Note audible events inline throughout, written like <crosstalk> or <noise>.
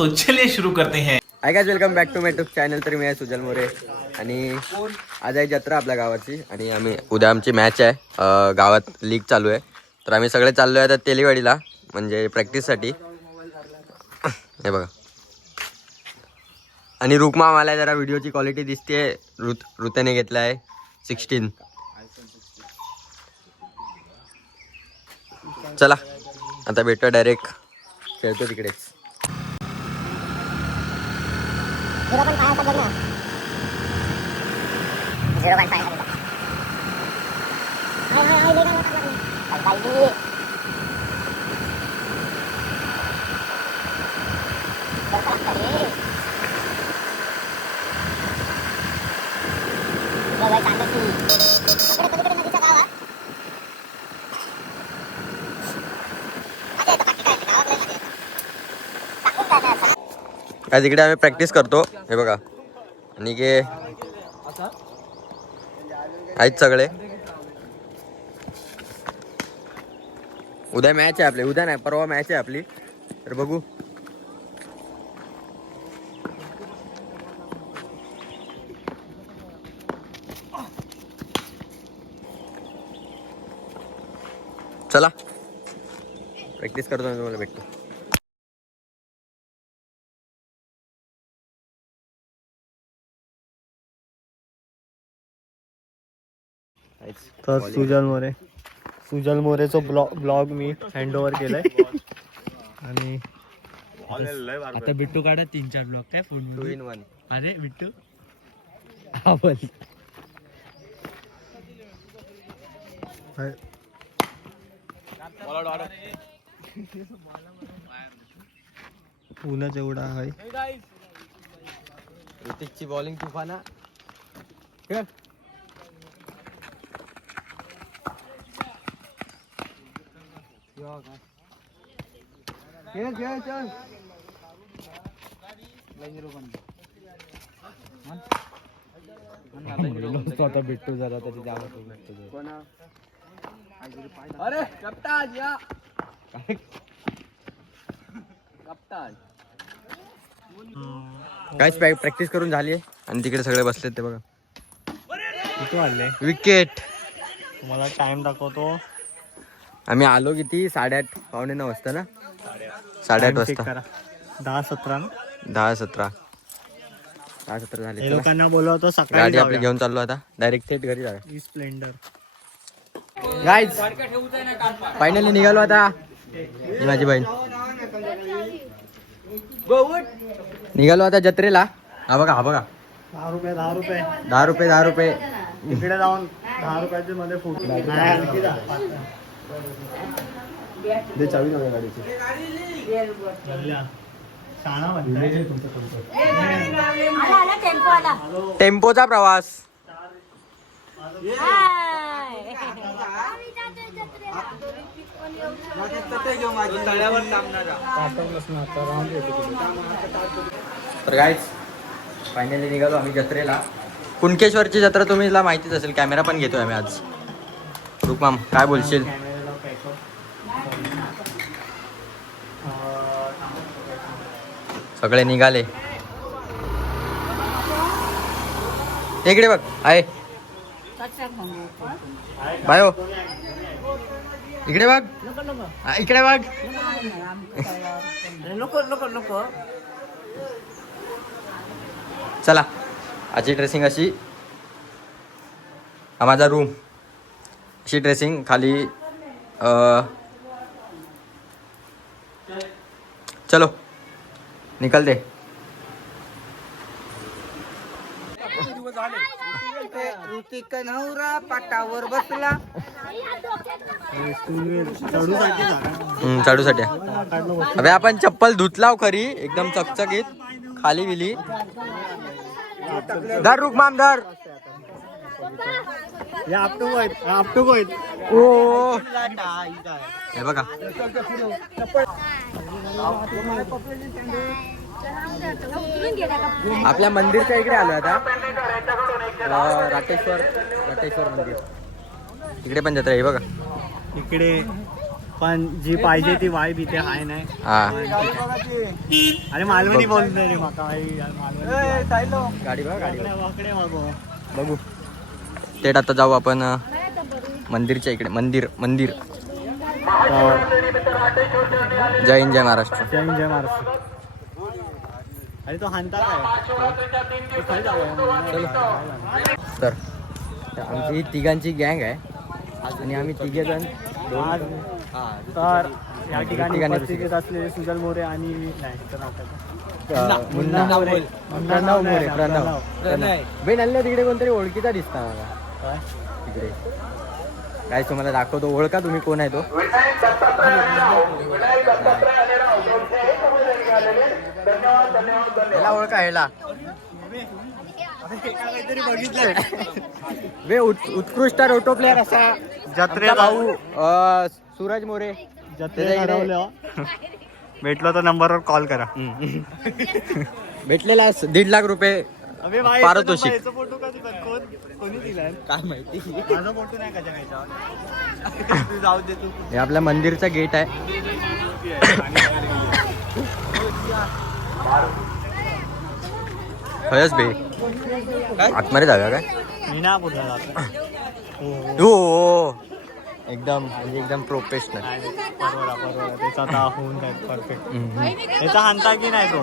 तो चलिए शुरू करते हैं। Hi guys welcome back to my tube channel तर मी आहे सुजल मोरे आणि आज आहे जत्रा आपल्या गावाची आणि आम्ही उद्या आमची मॅच आहे. अं, गावात लीग चालू आहे. तर आम्ही सगळे चाललो आहे आता तेलीवाडीला म्हणजे प्रॅक्टिससाठी हे बघा. आणि रुक्मा मला जरा व्हिडिओची क्वालिटी दिसते ऋत ऋतेने घेतला आहे. सिक्स्टीन चला आता भेटतो डायरेक्ट खेळतो तिकडेच Hirapan tayo sa ganyan. Zero one tayo sa ganyan. Ay, ay, ay, ligan na tayo. Ay, ay. काय तिकडे आम्ही प्रॅक्टिस करतो. हे बघा. आणि के आहेत सगळे. उद्या मॅच आहे आपली. उद्या नाही परवा मॅच आहे आपली. तर बघू. चला. प्रॅक्टिस करतो मी तुम्हाला भेटतो. तर सुजल मोरे. सुजल मोरेचं ब्लॉग ब्लॉग मी हँडओव्हर केलंय. आणि आता बिट्टू काढा तीन चार ब्लॉक काय फोन टू इन वन अरे बिट्टू. हा बोल. पुण्याच एवढा आहे ऋतिकची बॉलिंग तुफाना आता बिट्टू जरा त्याची जागा अरे कप्तान या काहीच प्रॅक्टिस करून झाली आणि तिकडे सगळे बसलेत ते बघा. विकेट. तुम्हाला टाइम दाखवतो. आम्ही आलो किती? साडेआठ पावणे नऊ वाजता ना? साडेआठ वाजता. दहा सतरा दहा सतरा. दहा सतरा झाले. लोकांना बोलवतो सकाळी गाडी आपली. घेऊन चाललो आता. डायरेक्ट थेट घरी जाऊया. स्प्लेंडर. गाईज फायनली निघालो आता. माझी बहीण. निघालो आता जत्रेला. हा बघा हा बघा. दहा रुपये दहा रुपये. दहा रुपये दहा रुपये. इकडे जाऊन दहा रुपयाचे मध्ये फुट. दे चावी नव्या गाडीची. टेम्पोचा प्रवास. तर गाईज फायनली निघालो आम्ही जत्रेला. कुणकेश्वरची जत्रा तुम्हीला माहितीच असेल कॅमेरा पण घेतोय आम्ही आज. रुकमाम काय बोलशील? सगळे निघाले. इकडे बघ आहे. बाय. इकडे बघ. इकडे बघ. चला आजची ड्रेसिंग अशी. हा माझा रूम अशी ड्रेसिंग खाली चलो. निकल दे. ऋतिक नवरा पाटावर बसला. चढूसाठी अबे आपण चप्पल धुतलाव खरी एकदम चकचकीत खाली विली दर रुकमान दर हे आपटू आहेत आपटू आहेत ओ. हे बघा. आपल्या मंदिरच्या इकडे आलो आता. अं, राटेश्वर राटेश्वर मंदिर. इकडे पण जत्रा आहे हे बघा. इकडे पण जी पाहिजे ती वाईब इथे हाय नाही. हा. अरे मालवणी रे माका यार मालवणी गाडी बघा गाडी बघू. थेट आता जाऊ आपण मंदिरच्या इकडे मंदिर मंदिर. जय हिंद जय महाराष्ट्र. जय हिंद, जय महाराष्ट्र. अरे तो हानता काय? तो खाली जाऊया. तर आमची ही तिघांची गँग आहे. आणि आम्ही तिघे जण तर या ठिकाणी उपस्थित असलेले सुजल मोरे आणि? मुन्ना. मोरे. प्रणव. बेन आल्या तिकडे कोणतरी ओळखीचा दिसता मला. काय? तिकडे काय तुम्हाला दाखवतो? ओळखा तुम्ही कोण आहे तो? ओळखा याला काहीतरी बघितलंय वे उत्- उत्कृष्ट रोटो प्लेअर असा आमचा भाऊ सूरज मोरे. जत्रे भेटलो तर नंबरवर कॉल करा. <laughs> भेटलेला दीड लाख रुपये पारितोषिक. फोटो? कोण? दिलाय? काय माहिती? माझा फोटो नाही का त्याच्यावर तू <laughs> जाऊ दे तू. हे आपल्या मंदिरचा गेट आहे. खयच बे. आतमध्ये जागा काय? मी बोलला हो हो. हो. एकदम म्हणजे एकदम प्रोफेशनल. त्याचा आता होऊन जाईल परफेक्ट त्याचा हानता की नाही तो?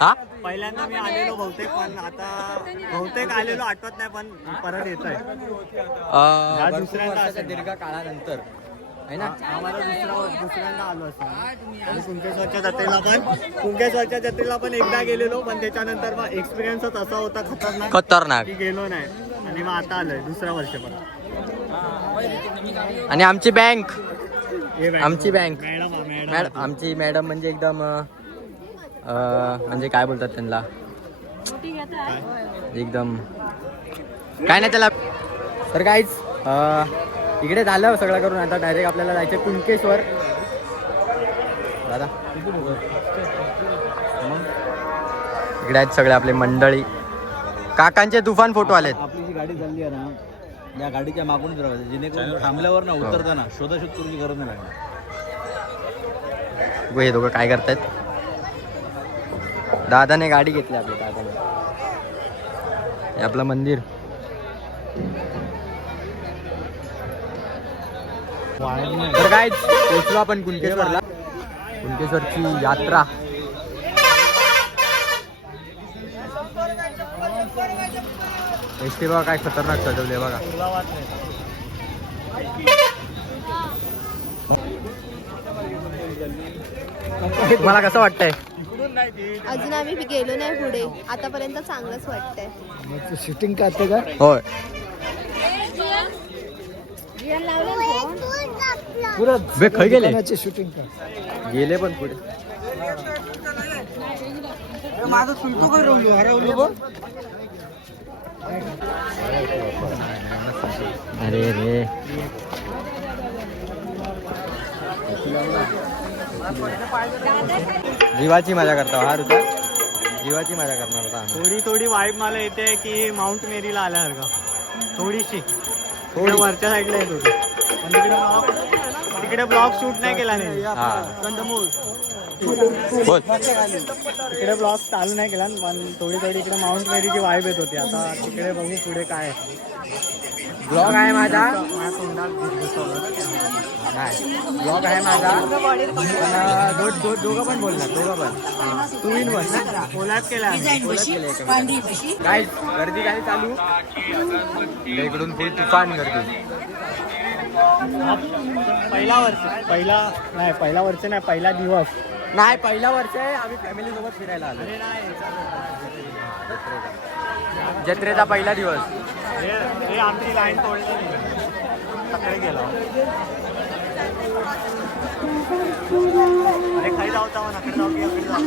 हा? पहिल्यांदा मी आलेलो बहुतेक पण आता बहुतेक आलेलो आठवत नाही पण परत येत आहे. दुसऱ्यांदा असेल. दीर्घ काळानंतर आहे ना आम्हाला दुसरा दुसऱ्यांदा आलो असं. कुंकेश्वरच्या जत्रेला पण कुंकेश्वरच्या जत्रेला पण एकदा गेलेलो पण त्याच्यानंतर मग एक्सपिरियन्सच असा होता खतरनाक खतरनाक. की गेलो नाही. आणि मग आता आलोय दुसऱ्या वर्ष पण आणि आमची बँक. आमची बँक. मॅडम आमची मॅडम म्हणजे एकदम म्हणजे काय बोलतात त्यांना? एकदम. काय नाही त्याला तर काहीच इकडे झालं सगळं करून आता डायरेक्ट आपल्याला जायचं कुणकेश्वर. दादा. इकडे आहेत सगळे आपले मंडळी. काकांचे तुफान फोटो आलेत. आपली जी गाडी चालली आहे ना या गाडीच्या मागूनच राहायचं. जेणेकरून थांबल्यावर ना उतरताना शोधाशोध करून गरज नाही लागणार. बघू हे दोघं काय करतायत? दादाने गाडी घेतली आपली दादाने. हे आपलं मंदिर. तर काय पोचलो आपण कुणकेश्वरला. कुणकेश्वरची यात्रा. एस टी बघा काय खतरनाक सजवले बघा. मला कसं वाटतंय? अजून आम्ही गेलो नाही पुढे. आतापर्यंत चांगलंच वाटतंय. शूटिंग करते का? होय. बे खय गेले. शूटिंग गेले पण पुढे. माझं सुलटू हरवलो हरवलो बघ. अरे रे. जीवाची मजा करता हा ऋतू. जीवाची मजा करणार होता. थोडी थोडी वाईब मला येते की माउंट मेरीला आल्यासारखं थोडीशी. थोडी. वरच्या साईडला येत होती पण तिकडे तिकडे ब्लॉग शूट नाही केला नाही. हा. कंदमूळ बोल. तिकडे ब्लॉग चालू नाही केला पण थोडी थोडी इकडे माउंट मेरीची वाईब येत होती. आता तिकडे बघू पुढे काय आहे. ब्लॉग आहे माझा. ब्लॉग आहे माझा. पण अं, दो- दो- दोघं पण बोलणार दोघं पण. तू विन बोल ना कोलॅब केला काय गर्दी काय चालू. इकडून फुल तुफान गर्दी. पहिला वर्ष पहिला नाही पहिला वर्ष नाही पहिला दिवस. नाही पहिला वर्ष आहे आम्ही फॅमिली सोबत फिरायला आलो. जत्रेचा पहिला दिवस. हे आमची लाईन तोडली सकाळी गेलो. अरे खाली जाऊ जाऊ नकडे जाऊ की अकडे जाऊ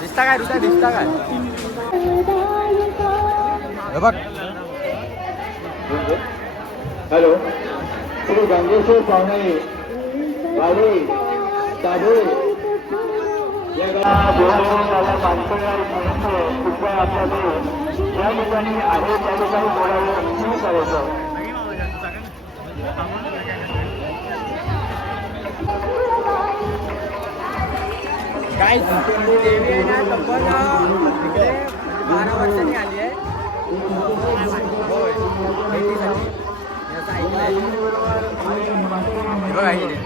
दिसता काय ऋता दिसता काय? हे बघ. हॅलो. श्री गंगेश्वर स्वामी वाडे साधे या ठिकाणी आहे त्या ठिकाणी बोलावं सुरू करायचं. काय देवी आहे ना तब्बल इकडे बारा वर्षांनी आली आहे. होय. ऐकलंय.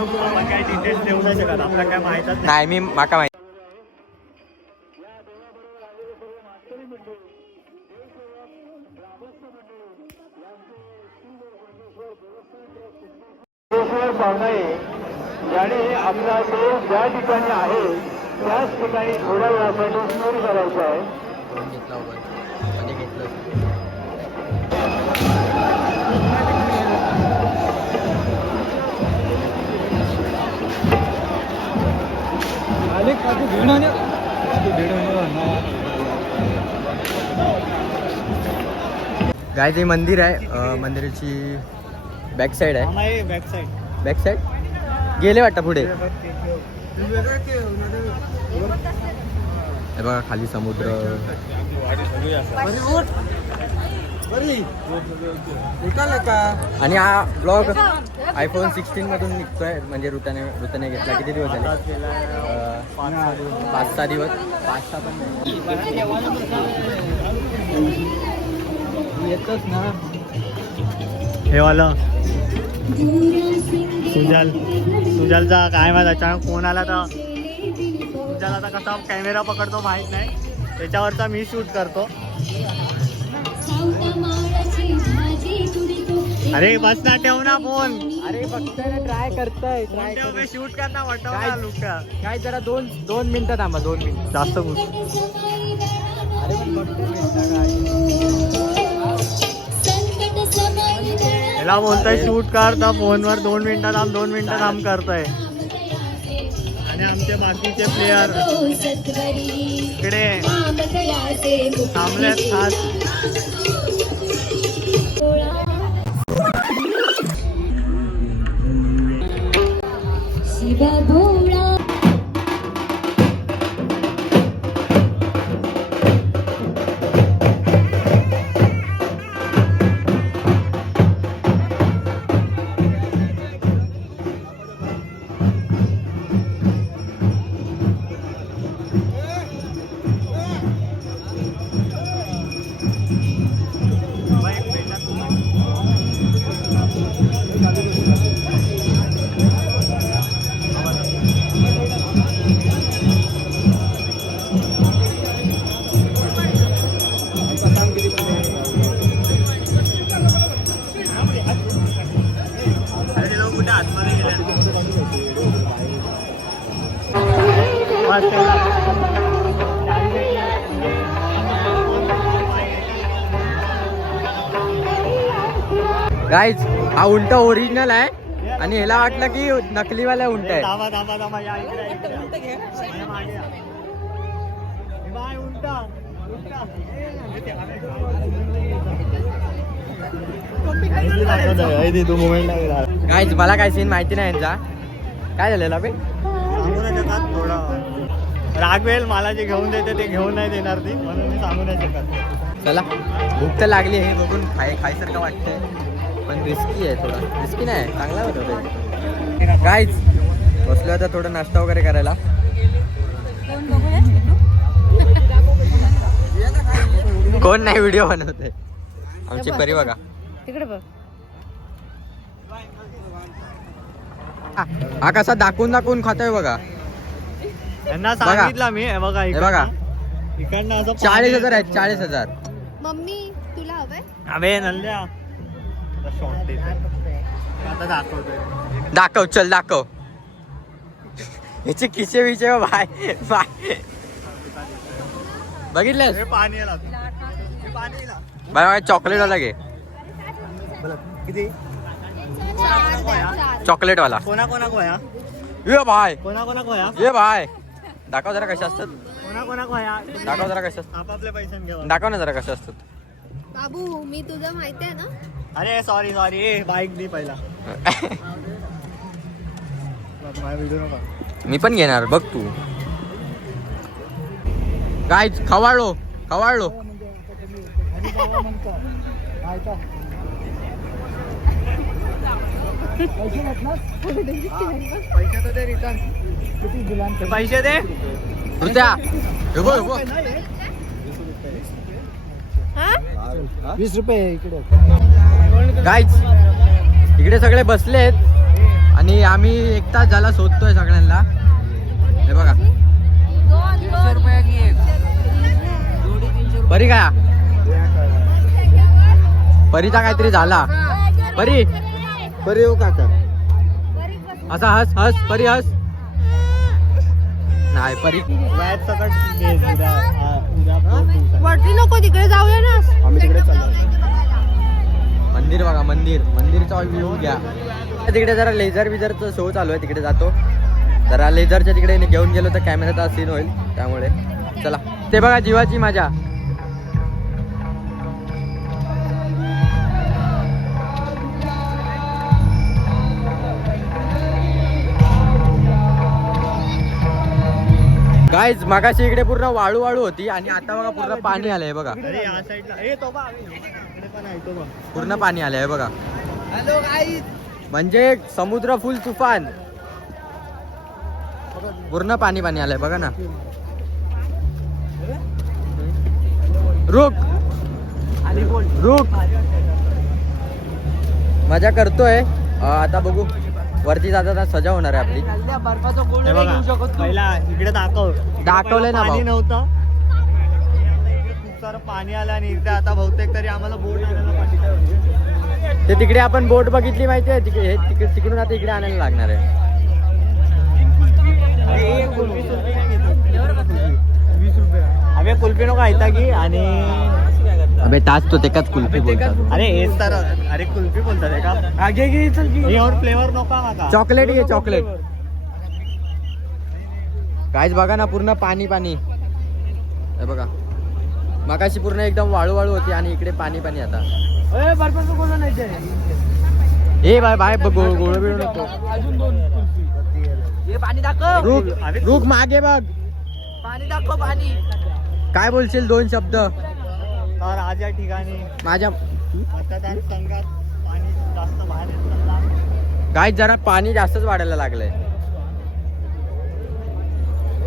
आपण डिटेल्स देऊ नाही शकत. आपल्याला काय माहीतच नाही. नाही मी माका माहिती ज्याने आपला देश ज्या ठिकाणी आहे त्याच ठिकाणी थोड्या वेळासाठी सुरू करायचं आहे. गाय ते मंदिर आहे मंदिराची बॅक साईड आहे. बॅक साईड बॅक साईड गेले वाटतं पुढे? हे बघा खाली समुद्र. आणि हा ब्लॉग आयफोन सिक्स्टीन मधून निघतोय म्हणजे ऋताने ऋताने घेतला. किती दिवस झाले? पाच सहा दिवस. पाच सहा पण येतच ना हे वाला. सुजल. सुजलचा काय माहीत अचानक फोन आला तर. सुजल आता कसा कॅमेरा पकडतो माहीत नाही. त्याच्यावरचा मी शूट करतो. अरे बस ना ठेव ना फोन अरे ना ट्राय करताय ट्राय शूट करना वाटतं? लुका काय जरा दोन दोन मिनिटं थांबा दोन मिनिटं. जास्त घुस अरे याला बोलतोय शूट कर तर फोनवर दोन मिनिटं थांब दोन मिनिटं थांब करतोय. आणि आमचे बाकीचे प्लेयर इकडे. थांबलेत खास अरे गाईज हा उंट ओरिजिनल आहे. आणि ह्याला वाटलं की नकलीवाला उंट आहे. गाईज मला काय सीन माहिती नाही यांचा. काय झालेलं बे थोडं. रागवेल मला जे घेऊन देते ते घेऊन नाही देणार ती म्हणून मी सांगू नाही शकत. चला. भूक तर लागली हे बघून खाय खायसारखं वाटतंय. पण रिस्की आहे थोडा. रिस्की नाही चांगला होता गाईज बसलो आता थोडं नाश्ता वगैरे करायला. कोण नाही व्हिडिओ बनवते आमची परी बघा. तिकडे बघ. हा कसा दाखवून दाखवून खातोय बघा. त्यांना सांगितलं मी बघा हे बघा. चाळीस हजार आहेत. चाळीस हजार. मम्मी तुला हवंय? अबे नल्ल्या आता दाखवतोय. दाखव चल दाखव. याचे किसे विचे बाय बाय. बघितलं हे पाणी आला हे पाणी आला बाय बाय चॉकलेट वाला घे. किती? चार द्या, चार. चॉकलेट वाला. कोणा कोणा कोया ये भाय कोणा कोणा कोया ये भाय दाखव जरा कशा असतात. कोणा कोणा कोणा? दाखव जरा कशा असतात. आपापल्या पैशाने घ्यावा. दाखव ना जरा कशा असतात. बाबू मी तुझं माहिती आहे ना? अरे सॉरी सॉरी बाईक दे पहिला। माझा व्हिडिओ नका मी पण घेणार बघ तू. काय खवाळलो खवाळलो. पैसे दे। हे बघ, हे बघ. हा? वीस रुपये इकडे. गाईच इकडे सगळे बसलेत आणि आम्ही एक तास झाला शोधतोय सगळ्यांना. हे बघा. परी काय परीचा काहीतरी झाला. परी. बरे येऊ काका. असा हस हस. परी हस. नाही परी. दिवसात. वरती नको तिकडे जाऊया ना. आम्ही तिकडे चाललो मंदिर बघा मंदिर. मंदिरचा व्ह्यू घ्या. तिकडे जरा लेझर विझरचा शो चालू आहे तिकडे जातो. जरा लेझरच्या तिकडे घेऊन गेलो तर कॅमेराचा सीन होईल त्यामुळे. चला. ते बघा जीवाची माझ्या गाईज मागाशी इकडे पूर्ण वाळू वाळू होती आणि आता बघा पूर्ण पाणी आलंय बघा. पूर्ण पाणी आलंय बघा. म्हणजे समुद्र फुल तुफान. पूर्ण पाणी पाणी आलंय बघा ना. रुक. रुक. मजा करतोय. आता बघू. वरती जाता सजा होणार आहे आपली. हे बघा पहिला इकडे दाखव. दाखवलंय ना पाणी भाऊ. नव्हतं. खूप सारं पाणी आलं आणि इथे आता बहुतेक तरी आम्हाला बोट आणायला पाहिजे ते तिकडे आपण बोट बघितली माहिती आहे तिकडे हे तिकडे तिकडून आता इकडे आणायला लागणार आहे. अबे कुल्फी नको ऐता की आणि अबे तास तो तेकाच कुल्फी बोलतात अरे हेच तर अरे कुल्फी बोलतात हे का आगे घे फ्लेवर नको माका चॉकलेट घे चॉकलेट। काहीच बघा ना पूर्ण पाणी पाणी. हे बघा. मगाशी पूर्ण एकदम वाळू वाळू होती आणि इकडे पाणी पाणी आता. ए बाय बाय बघ, गोळ गोळ बिळ नको. अजून दोन पाणी दाखव. रुक रुक मागे बघ. पाणी दाखव पाणी. काय बोलशील दोन शब्द? तर आज या ठिकाणी माझ्या मतदान संघात पाणी जास्त बाहेर. काय जरा पाणी जास्तच वाढायला लागलंय.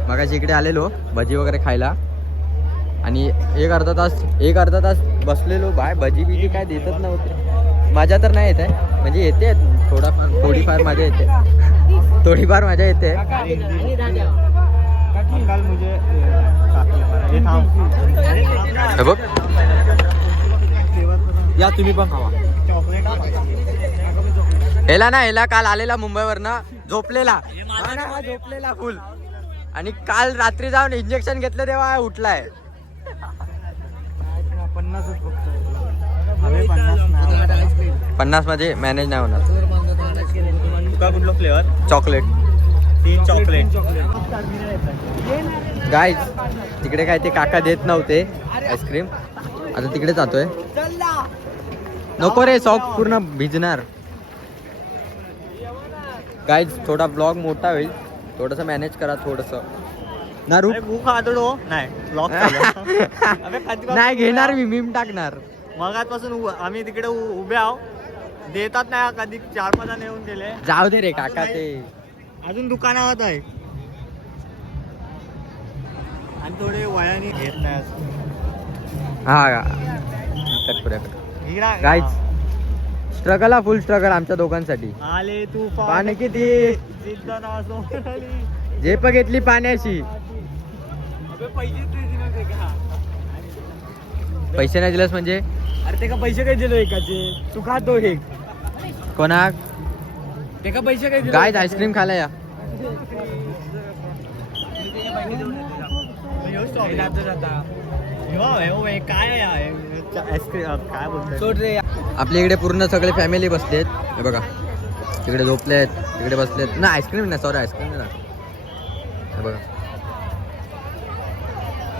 मगाशी इकडे आलेलो भजी वगैरे खायला. आणि एक अर्धा तास एक अर्धा तास बसलेलो. बाय भजी बिजी काय देतच नव्हते. मजा तर नाही येत. आहे म्हणजे येते थोडाफार थोडीफार मजा येते. थोडीफार मजा येते. हे बघ. या तुम्ही पण खावा. चॉकलेट हेला ना हेला काल आलेला मुंबईवरनं. झोपलेला. ना, झोपलेला फुल आणि काल रात्री जाऊन इंजेक्शन घेतलं तेव्हा उठलाय. पन्नासमध्ये मॅनेज नाही होणार. तुका कुठलं फ्लेवर चॉकलेट तीन चॉकलेट गाईज तिकडे काय ते काका देत नव्हते आईस्क्रीम आता तिकडे जातोय. नको रे सॉक पूर्ण भिजणार. गाईज थोडा ब्लॉग मोठा होईल. थोडस मॅनेज करा थोडस. <laughs> नाही घेणार मी मीम टाकणार. मगातपासून आम्ही तिकडे उभे आहो. देतात नाही कधी चार पाच जण येऊन गेले. जाऊ दे रे काका ते. अजून दुकानात आहे. आणि थोडे वयाने घेत नाही हा इकडा- गाईज स्ट्रगल हा. फुल स्ट्रगल आमच्या दोघांसाठी. आले तू पाणी किती. झेप घेतली पाण्याशी पैसे नाही दिलंस म्हणजे? अरे ते का पैसे काय दिलो एकाचे? तू खातो हे कोणाक? ते का पैसे काय आईस्क्रीम खायला या. काय? आईस्क्रीम सोड रे आपल्या इकडे पूर्ण सगळे फॅमिली बसलेत. हे बघा. तिकडे झोपलेत तिकडे बसलेत. ना आईस्क्रीम नाही सॉरी आईस्क्रीम नाही हे बघा.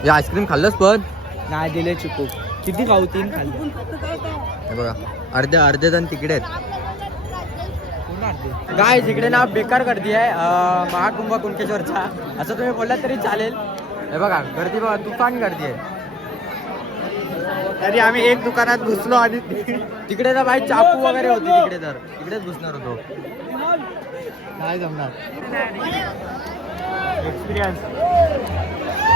हे आईस्क्रीम खाल्लंस पण? नाही दिले चुकू किती खाऊ तीन खाल्ले. हे बघा. अर्धे अर्धे जण तिकडे आहेत. काय जिकडे ना बेकार गर्दी आहे. महाकुंभ कुणकेश्वरचा. असं तुम्ही बोललात तरी चालेल. हे बघा गर्दी बघा तुफान गर्दी आहे. तरी आम्ही एक दुकानात घुसलो आणि तिकडे तर भाई चाकू वगैरे होती तिकडे तर. तिकडेच घुसणार होतो. काय जमणार. एक्सपिरियन्स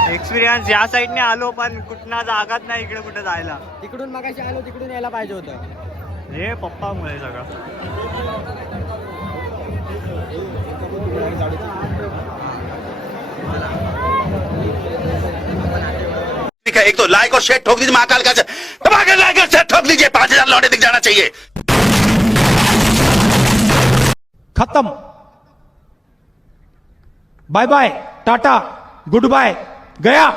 एक्सपिरियन्स या साईडने आलो पण कुठना जागाच नाही इकडे कुठे जायला. तिकडून मगाशी आलो तिकडून यायला पाहिजे होतं. हे पप्पामुळे सगळं. ठीक है एक तो लाइक और शेयर ठोक दीजिए महाकाल का। दबाकर लाइक और शेयर ठोक दीजिए पांच हजार लौटे दिख जाना चाहिए। खत्म। Bye bye tata good bye गया।